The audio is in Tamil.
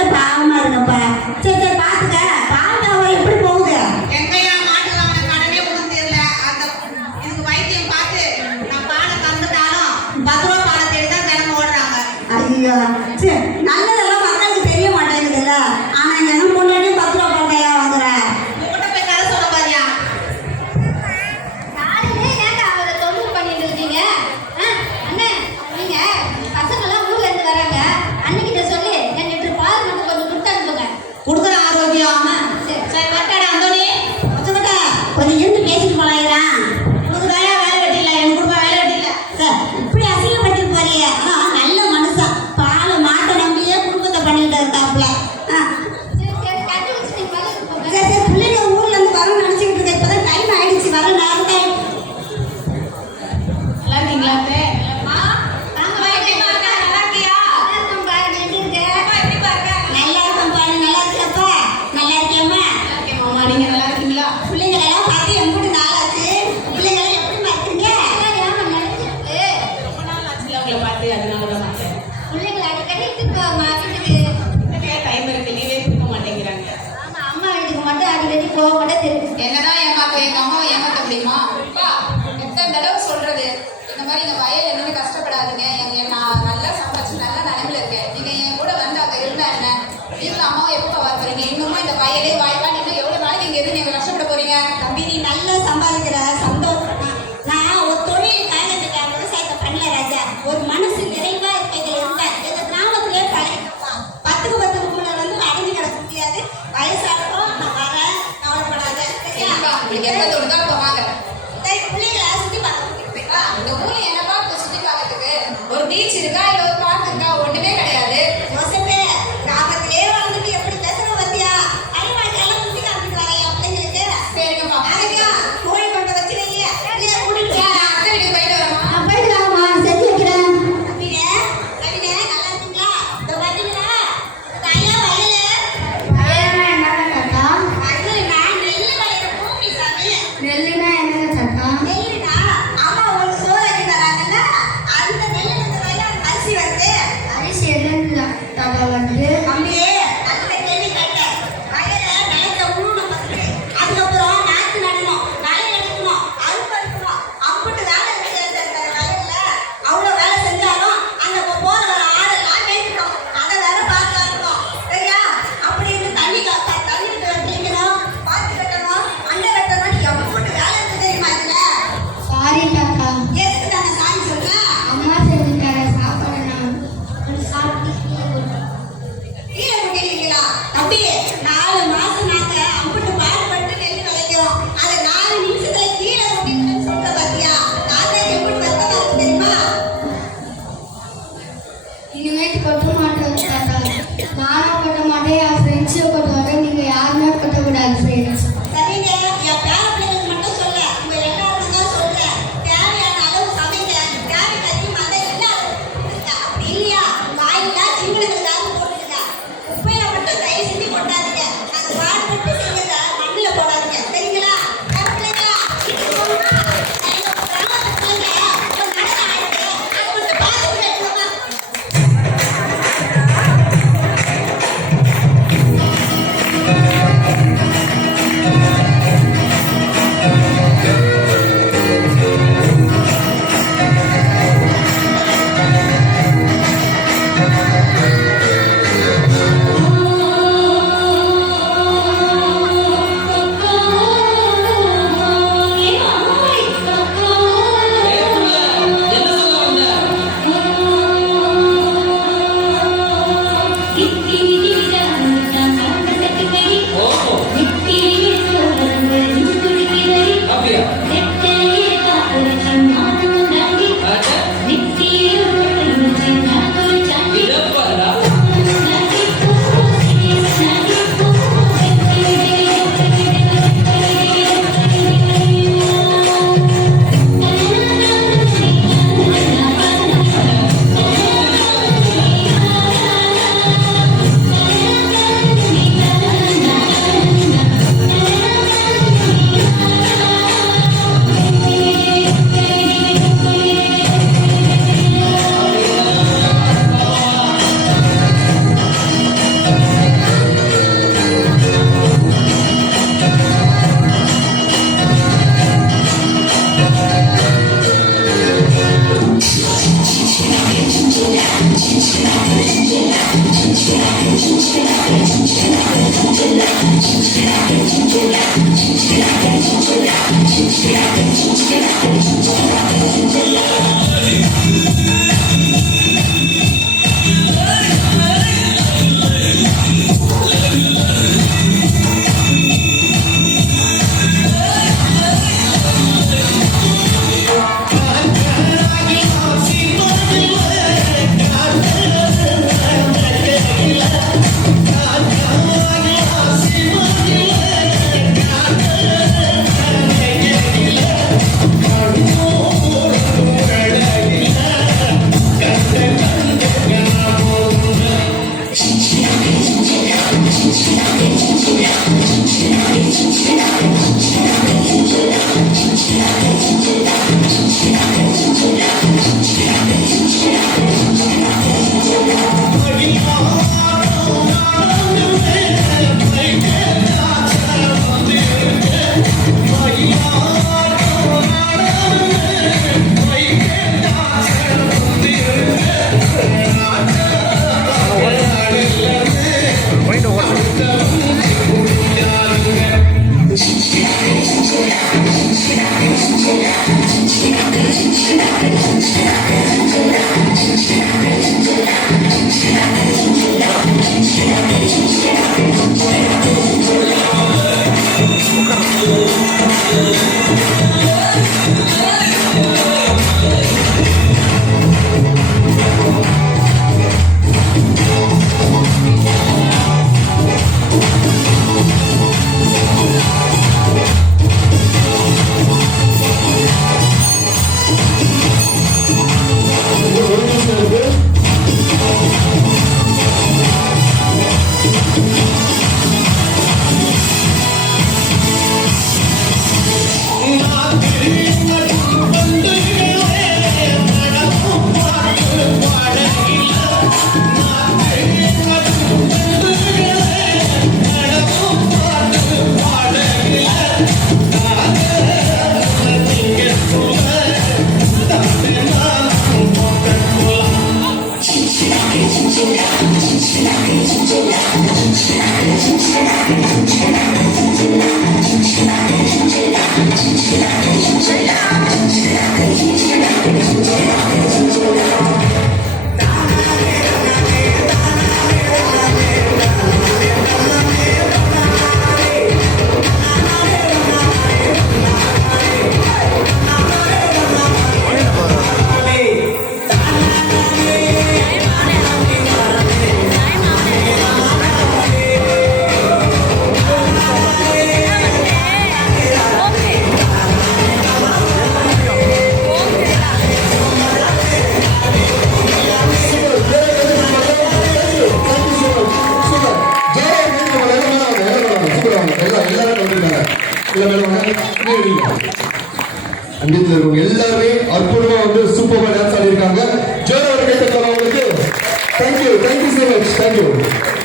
ரொம்பவே பாவமா இருக்குப்பா. சரி சரி பாத்துக்க. பாவம் எப்படி போகுது? எங்கயா மாட்டு வாங்கின கடனே ஒன்றும் தெரியல. அந்த இதுக்கு வைத்தியம் பார்த்து நான் பாலை தந்துட்டாலும் 10 ரூபா பாலை தேடி தான் தினமும் ஓடுறாங்க. ஐயோ சரி, நல்லதெல்லாம் மக்களுக்கு தெரிய மாட்டேங்குதுல்ல. ஆனா என்ன பொண்ணு 10 ரூபா பாலையா வாங்குறேன். உங்ககிட்ட போய் கதை சொல்ல பாரியா? காலையிலே ஏங்க அவரை தொழில் பண்ணிட்டு இருக்கீங்க? அண்ணே, நீங்க பசங்கெல்லாம் ஊர்ல இருந்து வராங்க. அன்னைக்கிட்ட சொல்லி 2 லிட்டர் பால் மட்டும் கொஞ்சம் கொடுத்து அனுப்புங்க. கொடுக்குற ஆரோக்கியம். சரி. சரி வரட்டாடா அந்தோனி. வச்சுக்கிட்ட கொஞ்சம் இருந்து பேசிட்டு போலாயிரம். உனக்கு தாயா வேலை வெட்டி இல்லை, எனக்கு குடும்பம் வேலை வெட்டி இல்லை. சார் இப்படி அசிங்கப்பட்டு போறிய. நல்ல மனுஷன். பால் மாட்டை நம்பியே குடும்பத்தை பண்ணிட்டு இருக்காப்புல. சரி சரி கட்டி வச்சு நீங்க பல்லுக்கு போங்க. சரி சரி, பிள்ளைங்க ஊர்ல இருந்து வரணும்னு நினைச்சுக்கிட்டு இருக்கேன். இப்பதான் டைம் ஆயிடுச்சு, வர நேரம் டைம். நல்லா இருக்கீங்களா அத்தை? வாங்க அம்மா, எப்படிம்மா இருக்க? நல்லா இருக்கியா? நல்லா இருக்கும் பாருங்க, எப்படி இருக்கு? அம்மா, எப்படிப்பா இருக்க? நல்லா இருக்கும் பாரு. நல்லா இருக்கப்பா? நல்லா இருக்கியம்மா? நல்லா இருக்கேன் மாமா. நீங்க நல்லா இருக்கீங்களா? பிள்ளைங்களை எல்லாம் பார்த்து எம்பிட்டு நாளாச்சு. பிள்ளைங்களை எப்படிமா இருக்கீங்க? எல்லாம் ஏமா நினைச்சிருக்கு? ரொம்ப நாள் ஆச்சுல உங்களை பார்த்து, அதனால தான் மாட்டேன். பிள்ளைங்களை அடிக்கடி இட்டுட்டு வாமா வீட்டுக்கு. டைம் இருக்கு, லீவே கொடுக்க மாட்டேங்கிறாங்க. ஆமா, அம்மா வீட்டுக்கு மட்டும் அடிக்கடி போக கூட தெரியும். என்னதான் ஏமாத்த எங்க அம்மாவை ஏமாத்த முடியுமா? அப்பா, எத்தனை தடவை சொல்றது இந்த மாதிரி இந்த வயல்ல நின்று கஷ்டப்படாதீங்க. நான் நல்லா சம்பாதிச்சு நல்ல நிலைமையில இருக்கேன். நீங்க என் கூட வந்து அங்க இருந்தா என்ன? நீங்க அம்மாவை எப்போ வர போறீங்க? இன்னுமா இந்த வயலே வாய்ப்பா நீங்க எவ்வளவு நாளைக்கு இங்க இருந்து நீங்க கஷ்டப்பட போறீங்க? தம்பி நீ நல்லா சம்பாதிக்கிற, சந்தோஷம். நான் ஒரு தொழில் காரணத்துக்காக விவசாயத்தை பண்ணல ராஜா. ஒரு மனசு நிறைவா இருக்கையில இருந்தேன். எங்க கிராமத்திலே பழகிப்பா. 10க்கு 10 ரூபாய் வந்து அடைஞ்சு கிடக்க முடியாது. வயசாகும், நான் வரேன், கவலைப்படாத. சரியா? சரிப்பா, உங்களுக்கு எப்ப தோணுதோ அப்ப வாங்க. சரி, பிள்ளைங்களை சுத்தி பார்க்க போய்ப்பா. இந்த ஊர்ல என்னப்பா சுத்தி பார்க்கறதுக்கு? ஒரு பீச் இருக்கா, இல்ல ஒரு பார்க் இருக்கா? ஒண்ணுமே கிடையாது. யோசிப்பே, கிராமத்திலே வளர்ந்துட்டு எப்படி பேசுற பத்தியா? அறிவாய்க்கெல்லாம் சுத்தி காமிட்டு வரேன் என் பிள்ளைங்களுக்கு. சரிங்கப்பா. நாளைக்கா கோயில் கொண்டு வச்சு வைங்க. இல்லையா, கூட்டிட்டு சரி, வா. நான் அத்தை வீட்டுக்கு போயிட்டு வரேம்மா. நான் போயிட்டு வாமா, செஞ்சு வைக்கிறேன். ரவினே, ரவினே, நல்லா இருக்கீங்களா? இதோ பாத்தீங்களா? இந்த ஐயா வயலு. என்னங்க தாத்தா? வயலுனா நெல்லு வயலு பூமி சாமி. நெல்லுனா என்னங்க தாத்தா? நெல்லுனா அம்மா உங்களுக்கு சோறு ஆக்கி தராங்கல்ல, அந்த நெல்லுல இருந்து தானே அந்த அரிசி வருது. அரிசி எதுன்னு தாத்தா வந்து? தம்பி, நல்ல கேள்வி கேட்டேன். வயலை நிலத்தை உழுவணும் first. அதுக்கப்புறம் நாத்து நடணும், களை எடுக்கணும், அறுப்பு எடுக்கணும். அம்புட்டு வேலை இருக்கு இந்த வயல்ல. அவ்வளோ வேலை செஞ்சாலும் அந்த போற வர ஆடெல்லாம் கேட்டுட்டோம். அதை வேற பார்த்துக்கணும். சரியா? அப்படி இருந்து தண்ணி வைக்கணும், பாத்து கட்டணும், அண்டை வெட்டணும். எவ்வளவு வேலை இருக்கு தெரியுமா இதுல? சாரி தாத்தா, எதுக்கு தானே சாமி சொன்னேன்? அம்மா செஞ்சு தர சாப்பாடு நான் சாப்பிட்டு கீழே கொட்டிருக்கீங்களா? தம்பி, 4 மாசம் நாங்க அம்புட்டு பாடுபட்டு நெல் விளைக்கிறோம். அதை 4 நிமிஷத்துல கீழே கொட்டிட்டு சொல்ற பாத்தியா? நாங்க எப்படி வருத்தமா இருக்கு தெரியுமா? இனிமேட்டு கொட்ட மாட்டேன் தாத்தா. நானும் கொட்ட மாட்டேன், என் ஃப்ரெண்ட்ஸும் கொட்ட மாட்டேன். நீங்க யாருமே கொட்டக்கூடாது ஃப்ரெண்ட்ஸ். சரிங்க, என் பேர பிள்ளைங்களுக்கு மட்டும் சொல்ல, உங்க எல்லாருக்கும் தான் சொல்ல. தேவையான அளவு சமைங்க. தேவைக்கு அதிகமா இருந்தா எல்லாரும் அப்படி இல்லையா? வாயிலா சிங்கள போட்டுருங்க. குப்பையில மட்டும் தயவு செஞ்சு கொட்டாதீங்க. அங்கத்தில் இருக்கவங்க எல்லாருமே அற்புதமா வந்து சூப்பரா டான்ஸ் ஆடி இருக்காங்க. ஜோரா ஒரு கைத்தட்டலாம் அவங்களுக்கு. Thank you so much. தேங்க்யூ.